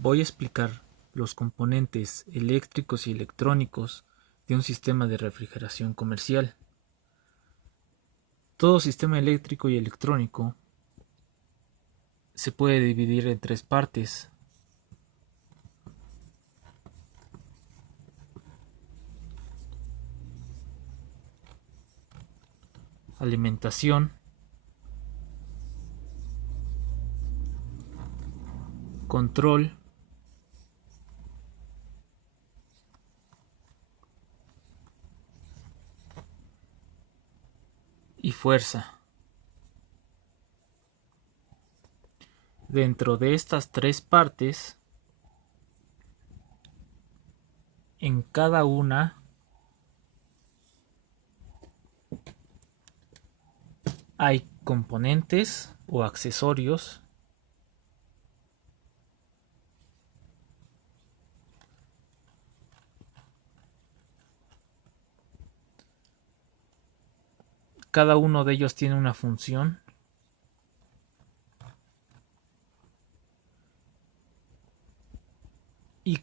Voy a explicar los componentes eléctricos y electrónicos de un sistema de refrigeración comercial. Todo sistema eléctrico y electrónico se puede dividir en tres partes: alimentación, control y fuerza. Dentro de estas tres partes, en cada una hay componentes o accesorios cada uno de ellos tiene una función y,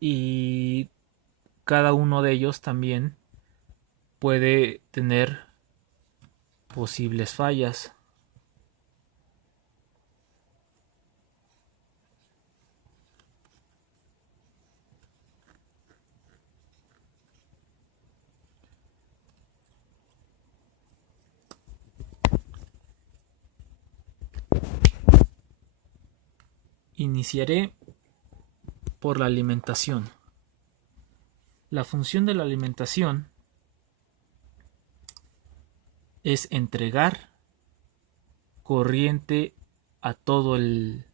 y cada uno de ellos también puede tener posibles fallas. Iniciaré por la alimentación. La función de la alimentación es entregar corriente a todo el,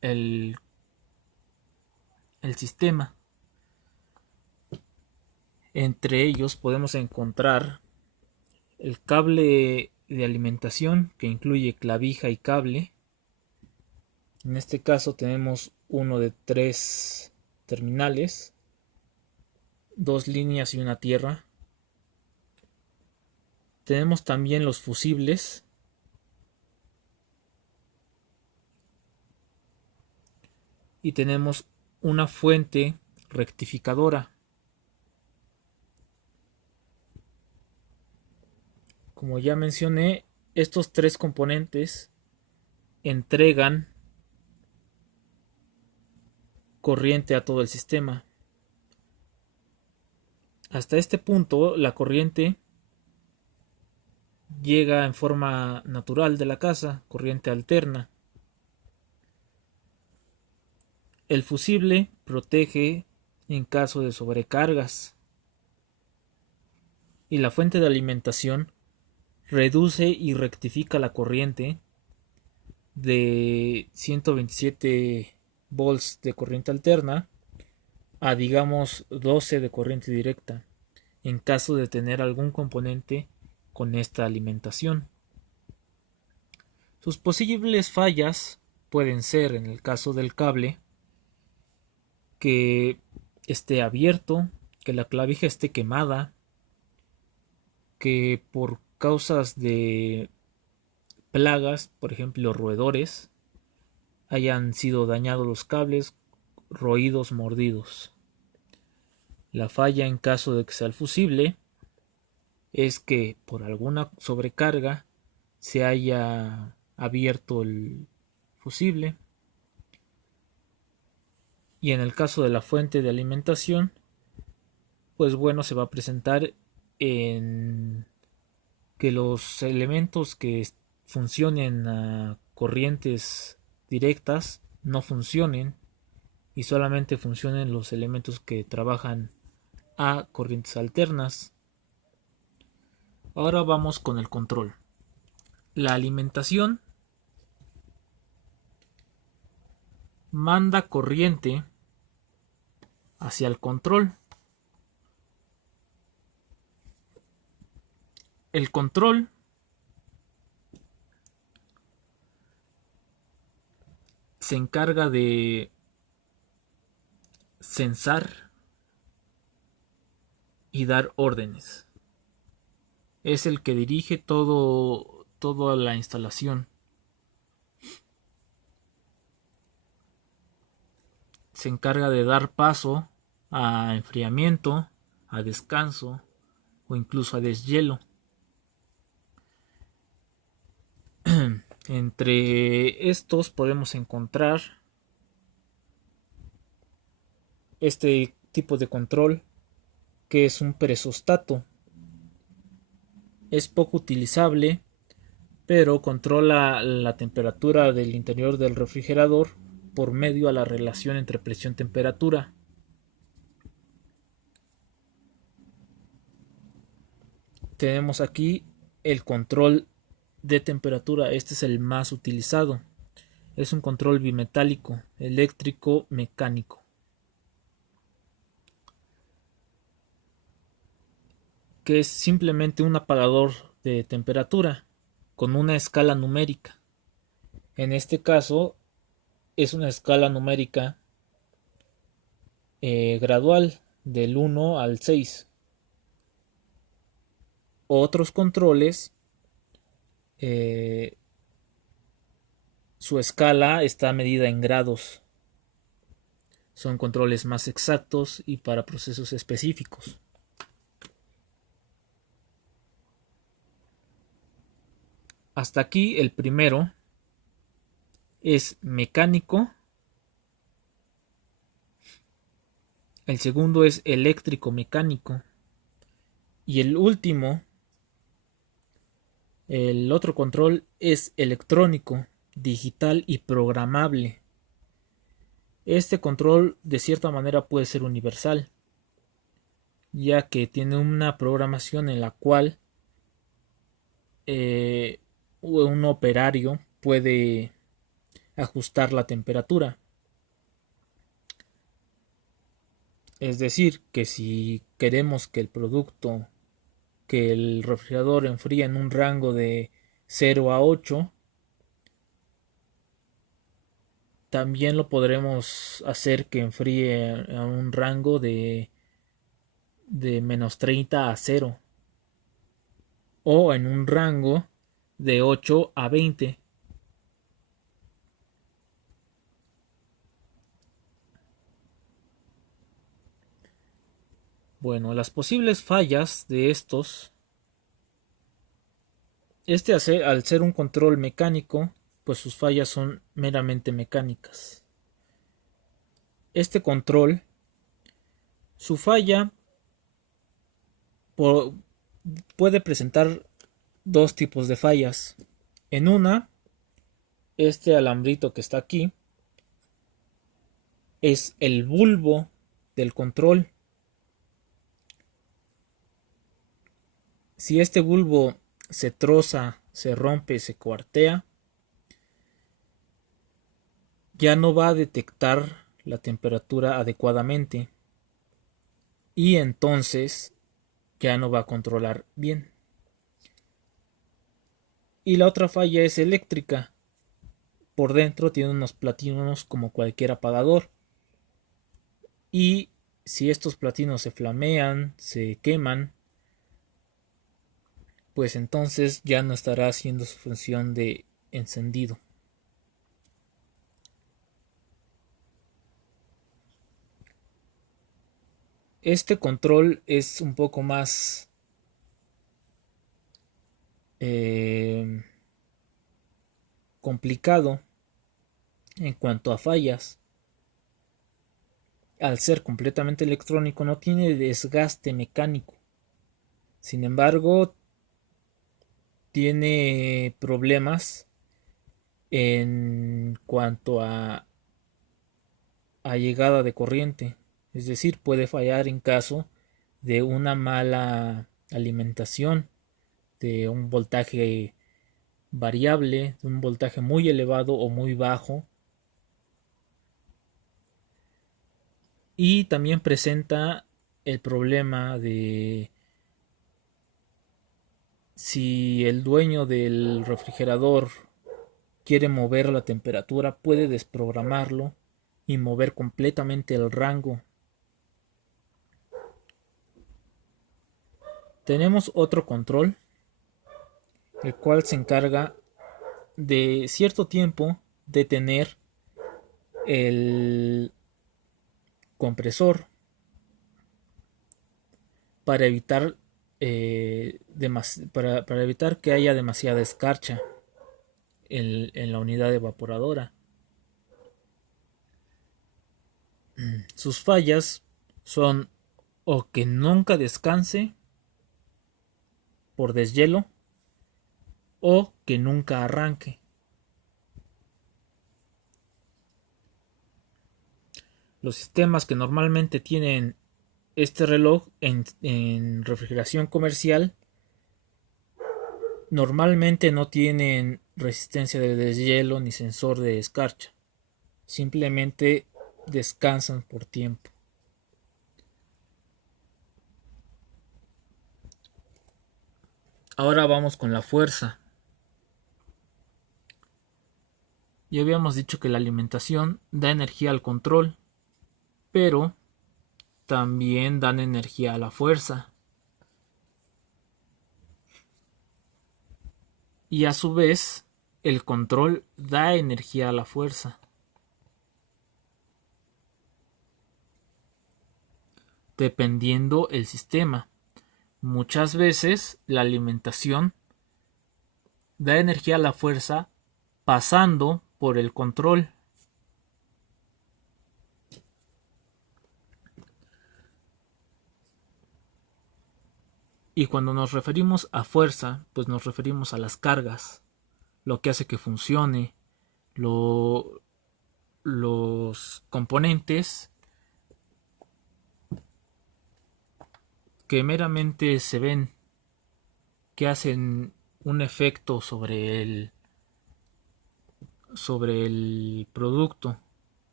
el sistema. Entre ellos podemos encontrar el cable de alimentación, que incluye clavija y cable. En este caso tenemos uno de 3 terminales, 2 líneas y una tierra. Tenemos también los fusibles, y tenemos una fuente rectificadora. Como ya mencioné, estos 3 componentes entregan corriente a todo el sistema. Hasta este punto, la corriente llega en forma natural de la casa, corriente alterna. El fusible protege en caso de sobrecargas, y la fuente de alimentación reduce y rectifica la corriente de 127 volts de corriente alterna a, digamos, 12 de corriente directa, en caso de tener algún componente con esta alimentación. Sus posibles fallas pueden ser, en el caso del cable, que esté abierto, que la clavija esté quemada, que por causas de plagas, por ejemplo roedores, hayan sido dañados los cables, roídos, mordidos. La falla, en caso de que sea el fusible, es que por alguna sobrecarga se haya abierto el fusible. Y en el caso de la fuente de alimentación, pues bueno, se va a presentar en que los elementos que funcionen a corrientes directas no funcionen, y solamente funcionen los elementos que trabajan a corrientes alternas. Ahora vamos con el control. La alimentación manda corriente hacia el control. El control se encarga de censar y dar órdenes. Es el que dirige toda la instalación. se encarga de dar paso a enfriamiento, a descanso o incluso a deshielo. Entre estos podemos encontrar este tipo de control, que es un presostato. Es poco utilizable, pero controla la temperatura del interior del refrigerador por medio a la relación entre presión-temperatura. Tenemos aquí el control de temperatura. Este es el más utilizado. Es un control bimetálico, eléctrico, mecánico, que es simplemente un apagador de temperatura con una escala numérica. En este caso es una escala numérica gradual del 1 al 6. Otros controles, su escala está medida en grados. Son controles más exactos y para procesos específicos. Hasta aquí el primero es mecánico. El segundo es eléctrico mecánico. Y el último, el otro control, es electrónico, digital y programable. Este control de cierta manera puede ser universal, ya que tiene una programación en la cual un operario puede ajustar la temperatura. Es decir, que si queremos que el producto, que el refrigerador enfríe en un rango de 0 a 8, también lo podremos hacer que enfríe a un rango de menos 30 a 0, o en un rango de 8 a 20. Bueno, las posibles fallas de estos, al ser un control mecánico, pues sus fallas son meramente mecánicas. Este control, su falla puede presentar dos tipos de fallas. En una, este alambrito que está aquí es el bulbo del control. Si este bulbo se troza, se rompe, se cuartea, ya no va a detectar la temperatura adecuadamente y entonces ya no va a controlar bien. Y la otra falla es eléctrica. Por dentro tiene unos platinos como cualquier apagador. Y si estos platinos se flamean, se queman, pues entonces ya no estará haciendo su función de encendido. Este control es un poco más complicado en cuanto a fallas. Al ser completamente electrónico no tiene desgaste mecánico. Sin embargo, tiene problemas en cuanto a llegada de corriente. Es decir, puede fallar en caso de una mala alimentación, de un voltaje variable, de un voltaje muy elevado o muy bajo. Y también presenta el problema de si el dueño del refrigerador quiere mover la temperatura, puede desprogramarlo y mover completamente el rango. Tenemos otro control, el cual se encarga de cierto tiempo detener el compresor para evitar, para evitar que haya demasiada escarcha en la unidad evaporadora. Sus fallas son o que nunca descanse por deshielo o que nunca arranque. Los sistemas que normalmente tienen este reloj en refrigeración comercial normalmente no tienen resistencia de deshielo ni sensor de escarcha. Simplemente descansan por tiempo. Ahora vamos con la fuerza. Ya habíamos dicho que la alimentación da energía al control, pero también dan energía a la fuerza. Y a su vez, el control da energía a la fuerza. Dependiendo el sistema. Muchas veces la alimentación da energía a la fuerza pasando por el control. Y cuando nos referimos a fuerza, pues nos referimos a las cargas, lo que hace que funcione, los componentes que meramente se ven, que hacen un efecto sobre el producto.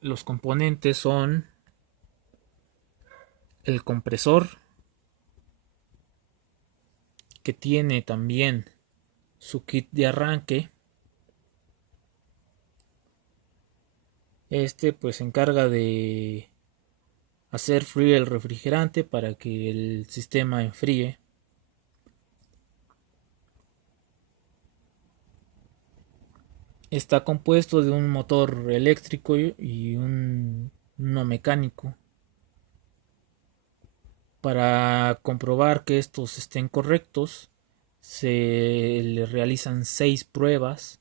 Los componentes son el compresor, que tiene también su kit de arranque. Este pues se encarga de hacer frío el refrigerante para que el sistema enfríe. Está compuesto de un motor eléctrico y uno mecánico. Para comprobar que estos estén correctos, se le realizan 6 pruebas,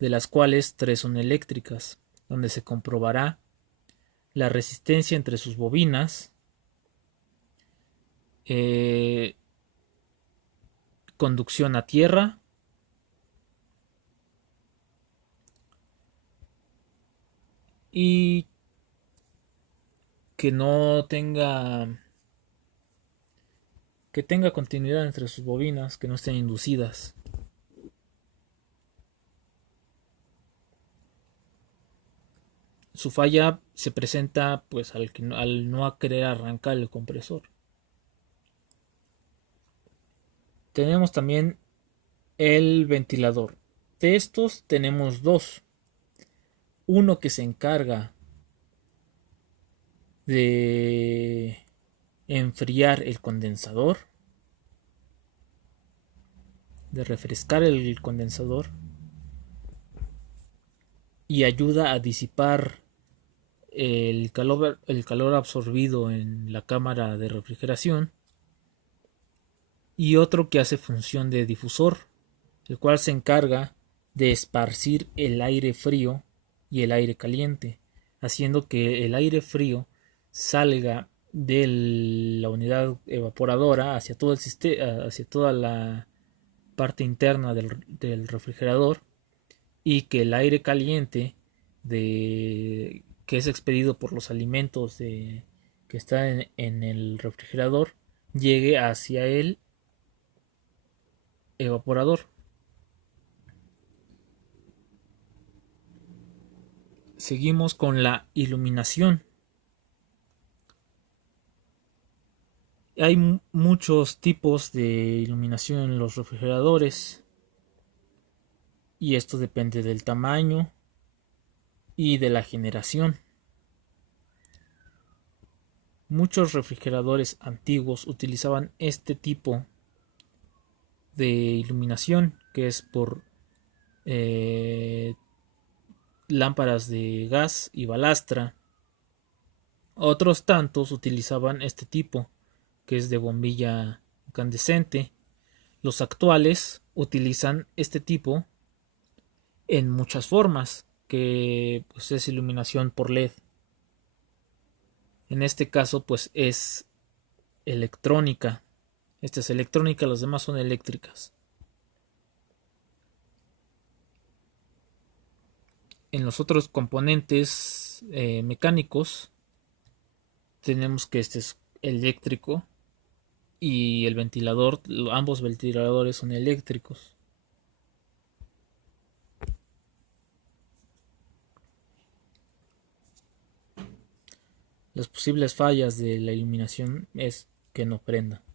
de las cuales 3 son eléctricas, donde se comprobará la resistencia entre sus bobinas, conducción a tierra, y que no tenga que tenga continuidad entre sus bobinas, que no estén inducidas. Su falla se presenta pues al no querer arrancar el compresor. Tenemos también el ventilador. De estos tenemos dos. Uno que se encarga de enfriar el condensador, de refrescar el condensador, y ayuda a disipar el calor absorbido en la cámara de refrigeración, y otro que hace función de difusor, el cual se encarga de esparcir el aire frío y el aire caliente, haciendo que el aire frío salga de la unidad evaporadora hacia todo el sistema, hacia toda la parte interna del refrigerador, y que el aire caliente que es expedido por los alimentos que están en el refrigerador llegue hacia el evaporador. Seguimos con la iluminación. Hay muchos tipos de iluminación en los refrigeradores, y esto depende del tamaño y de la generación. Muchos refrigeradores antiguos utilizaban este tipo de iluminación, que es por lámparas de gas y balastra. Otros tantos utilizaban este tipo, que es de bombilla incandescente. Los actuales utilizan este tipo en muchas formas, que pues, es iluminación por LED. En este caso, pues es electrónica. Esta es electrónica, las demás son eléctricas. En los otros componentes mecánicos tenemos que este es eléctrico y el ventilador, ambos ventiladores son eléctricos. Las posibles fallas de la iluminación es que no prenda.